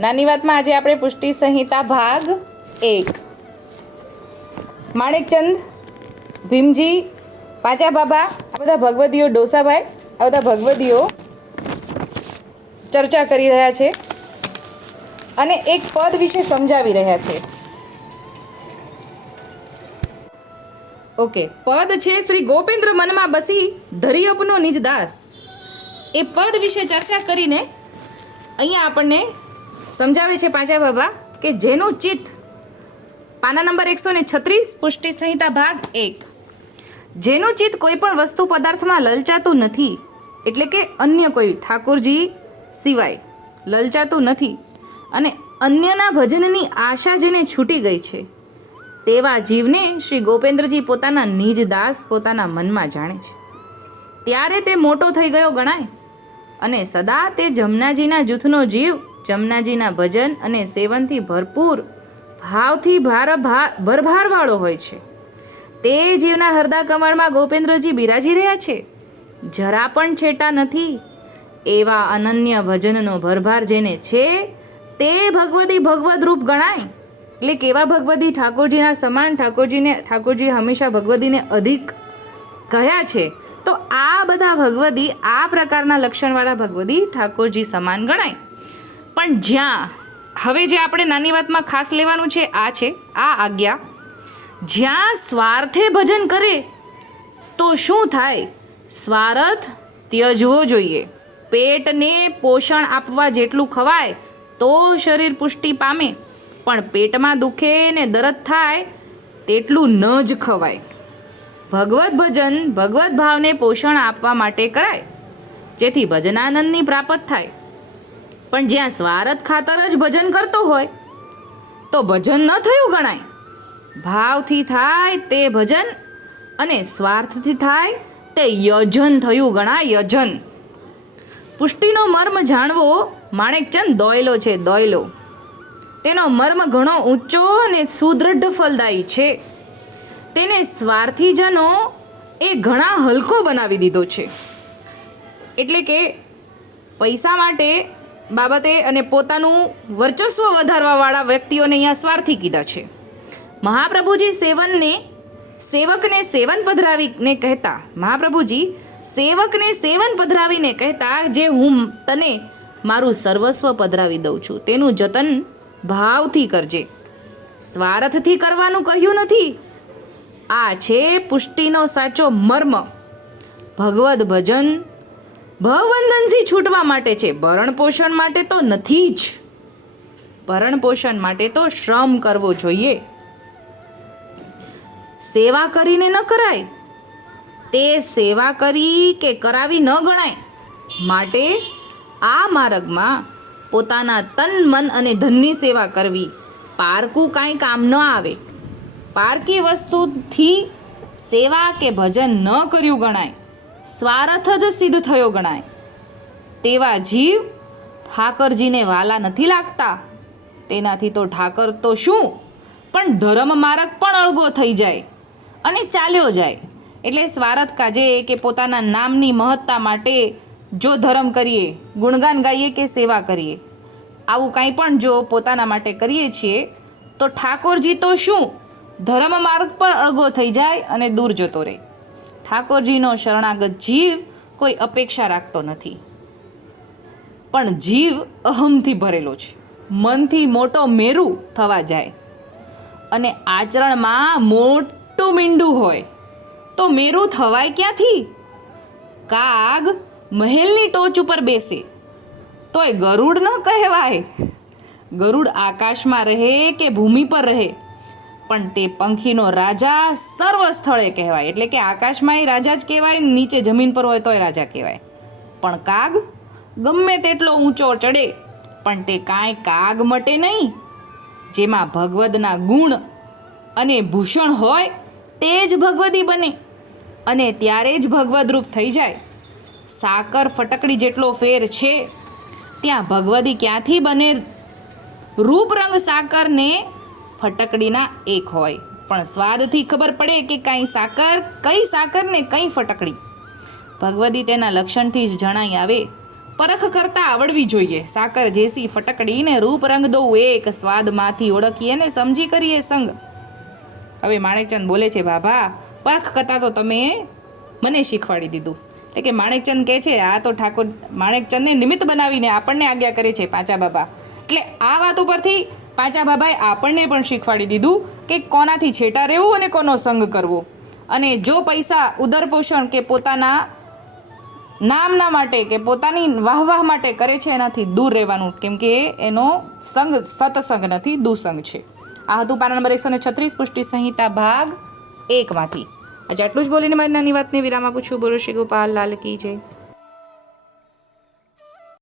નાની વાતમાં આજે આપણે પુષ્ટિ સંહિતા ભાગ એક. માણેકચંદ, ભીમજી, પાંચા બાબા, આ બધા ભગવદીઓ ડોસાભાઈ, આ બધા ભગવદીઓ ચર્ચા કરી રહ્યા છે અને એક પદ વિશે સમજાવી રહ્યા છે. ઓકે, પદ છે શ્રી ગોપેન્દ્ર મનમાં બસી ધરી અપનો નિજ દાસ. એ પદ વિશે ચર્ચા કરીને અહીંયા આપણને સમજાવે છે પાંચા બાબા કે જેનું ચિત્ત પાના નંબર એકસો ને છત્રીસ, પુષ્ટિ સંહિતા ભાગ એક. જેનું ચિત્ત કોઈ પણ વસ્તુ પદાર્થમાં લલચાતું નથી, એટલે કે અન્ય કોઈ ઠાકોરજી સિવાય લલચાતું નથી અને અન્યના ભજનની આશા જેને છૂટી ગઈ છે, તેવા જીવને શ્રી ગોપેન્દ્રજી પોતાના નિજ દાસ પોતાના મનમાં જાણે છે. ત્યારે તે મોટો થઈ ગયો ગણાય અને સદા તે જમનાજીના જૂથનો જીવ જમનાજીના ભજન અને સેવનથી ભરપૂર ભાવથી ભાર ભરભારવાળો હોય છે. તે જીવના હરદા કમળમાં ગોપેન્દ્રજી બિરાજી રહ્યા છે. જરા પણ છેટા નથી. એવા અનન્ય ભજનનો ભરભાર જેને છે, તે ભગવતી ભગવદ રૂપ ગણાય. એટલે કેવા ભગવતી ઠાકોરજીના સમાન ઠાકોરજીને ઠાકોરજી હંમેશા ભગવતીને અધિક કહ્યા છે, તો આ બધા ભગવદી આ પ્રકારના લક્ષણવાળા ભગવદી ઠાકોરજી સમાન ગણાય. પણ જ્યાં, હવે જે આપણે નાની વાતમાં ખાસ લેવાનું છે, આ છે, આ આજ્ઞા. જ્યાં સ્વાર્થે ભજન કરે, તો શું થાય? સ્વાર્થ ત્યજવો જોઈએ. પેટને પોષણ આપવા જેટલું ખવાય, તો શરીર પુષ્ટિ પામે. પણ પેટમાં દુખે ને દરદ થાય, તેટલું ન જ ખવાય. ભગવત ભજન ભગવત ભાવને પોષણ આપવા માટે કરાય. જેથી ભજનાનંદની પ્રાપ્ત થાય. પણ જ્યાં સ્વાર્થ ખાતર જ ભજન કરતો હોય, તો ભજન ન થયું ગણાય. ભાવથી થાય તે ભજન અને સ્વાર્થથી થાય તે યજન થયું ગણાય યજન. પુષ્ટિનો મર્મ જાણવો માણેકચંદ દોયલો છે દોયલો. તેનો મર્મ ઘણો ઊંચો અને સુદૃઢ ફલદાયી છે. તેને સ્વાર્થીજનો એ ઘણા હલકો બનાવી દીધો છે. એટલે કે પૈસા માટે બાબતે અને પોતાનું વર્ચસ્વ વધારવાવાળા વ્યક્તિઓને અહીંયા સ્વાર્થી કીધા છે. મહાપ્રભુજી સેવનને, સેવકને સેવન પધરાવીને કહેતા, મહાપ્રભુજી, સેવકને સેવન પધરાવીને કહેતા જે હું તને મારું સર્વસ્વ પધરાવી દઉં છું, તેનું જતન ભાવથી કરજે. સ્વાર્થથી કરવાનું કહ્યું નથી. આ છે પુષ્ટિનો સાચો મર્મ. ભગવદ ભજન ભવબંધનથી છૂટવા માટે છે. ભરણ પોષણ માટે તો નથી જ. ભરણ પોષણ માટે તો શ્રમ કરવો જોઈએ. સેવા કરીને ન કરાય. તે સેવા કરી કે કરાવી ન ગણાય. માટે આ માર્ગમાં પોતાના તન, મન અને ધનની સેવા કરવી. પારકું કાંઈ કામ ન આવે. પારકી વસ્તુથી સેવા કે ભજન ન કર્યું ગણાય. સ્વાર્થ જ સિદ્ધ થયો ગણાય. તેવા જીવ ઠાકરજીને વાલા નથી લાગતા. તેનાથી તો ઠાકર તો શું? પણ ધર્મ માર્ગ પણ અળગો થઈ જાય અને ચાલ્યો જાય. એટલે સ્વાર્થ કાજે કે પોતાના નામની મહત્તા માટે જો ધર્મ કરીએ, ગુણગાન ગાઈએ કે સેવા કરીએ, આવું કાંઈ પણ જો પોતાના માટે કરીએ છીએ, તો ઠાકોરજી તો શું? ધર્મ માર્ગ પણ અળગો થઈ જાય અને દૂર જતો રહે. ઠાકોરજીનો શરણાગત જીવ કોઈ અપેક્ષા રાખતો નથી. પણ જીવ અહમથી ભરેલો છે. મનથી મોટો મેરુ થવા જાય. અને આચરણમાં મોટું મીંડું હોય. તો મેરુ થવાય ક્યાંથી? કાગ મહેલની ટોચ ઉપર બેસે. તોય ગરુડ ન કહેવાય. ગરુડ આકાશમાં રહે કે ભૂમિ પર રહે? પણ તે પંખીનો રાજા સર્વ સ્થળે કહેવાય. એટલે કે આકાશમાં એ રાજા જ કહેવાય નીચે જમીન પર હોય તોય રાજા કહેવાય. પણ કાગ ગમે તેટલો ઊંચો ચડે, પણ તે કાંઈ કાગ મટે નહીં. જેમાં ભગવદના ગુણ અને ભૂષણ હોય તે જ ભગવદી બને અને ત્યારે જ ભગવદ રૂપ થઈ જાય. સાકર ફટકડી જેટલો ફેર છે, ત્યાં ભગવદી ક્યાંથી બને? રૂપ રંગ સાકરને ફટકડીના એક હોય. પણ સ્વાદથી ખબર પડે કે કાંઈ સાકર, કઈ સાકર ને કઈ ફટકડી. ભગવદી તેના લક્ષણથી જ જણાઈ આવે. પરખ કરતા આવડવી જોઈએ. સાકર જેસી ફટકડીને રૂપ રંગ દો એક, સ્વાદમાંથી ઓળખીએ ને સમજી કરીએ સંગ. હવે માણેકચંદ બોલે છે બાબા પરખ કરતા તો તમે મને શીખવાડી દીધું. એટલે કે માણેકચંદ કહે છે, આ તો ઠાકોર, માણેકચંદને નિમિત્ત બનાવીને આપણને આજ્ઞા કરે છે પાંચા બાબા એટલે આ વાત ઉપરથી પાંચા બાબાએ આપણને પણ શીખવાડી દીધું કે કોનાથી છેટા રહેવું અને કોનો સંગ કરવો. અને જો પૈસા ઉદરપોષણ કે પોતાના નામના માટે કે પોતાની વાહવાહ માટે કરે છે, એનાથી દૂર રહેવાનું, કેમ કે એનો સંગ, સતસંગ નથી, દુસંગ છે. આ હતું પાના નંબર એકસો ને છત્રીસ, પુષ્ટિ સંહિતા ભાગ એકમાંથી. આજે આટલું જ બોલીને મારી નાની વાતને વિરામ આપું છું. બોલો શ્રી ગોપાલ, લાલ કી જય.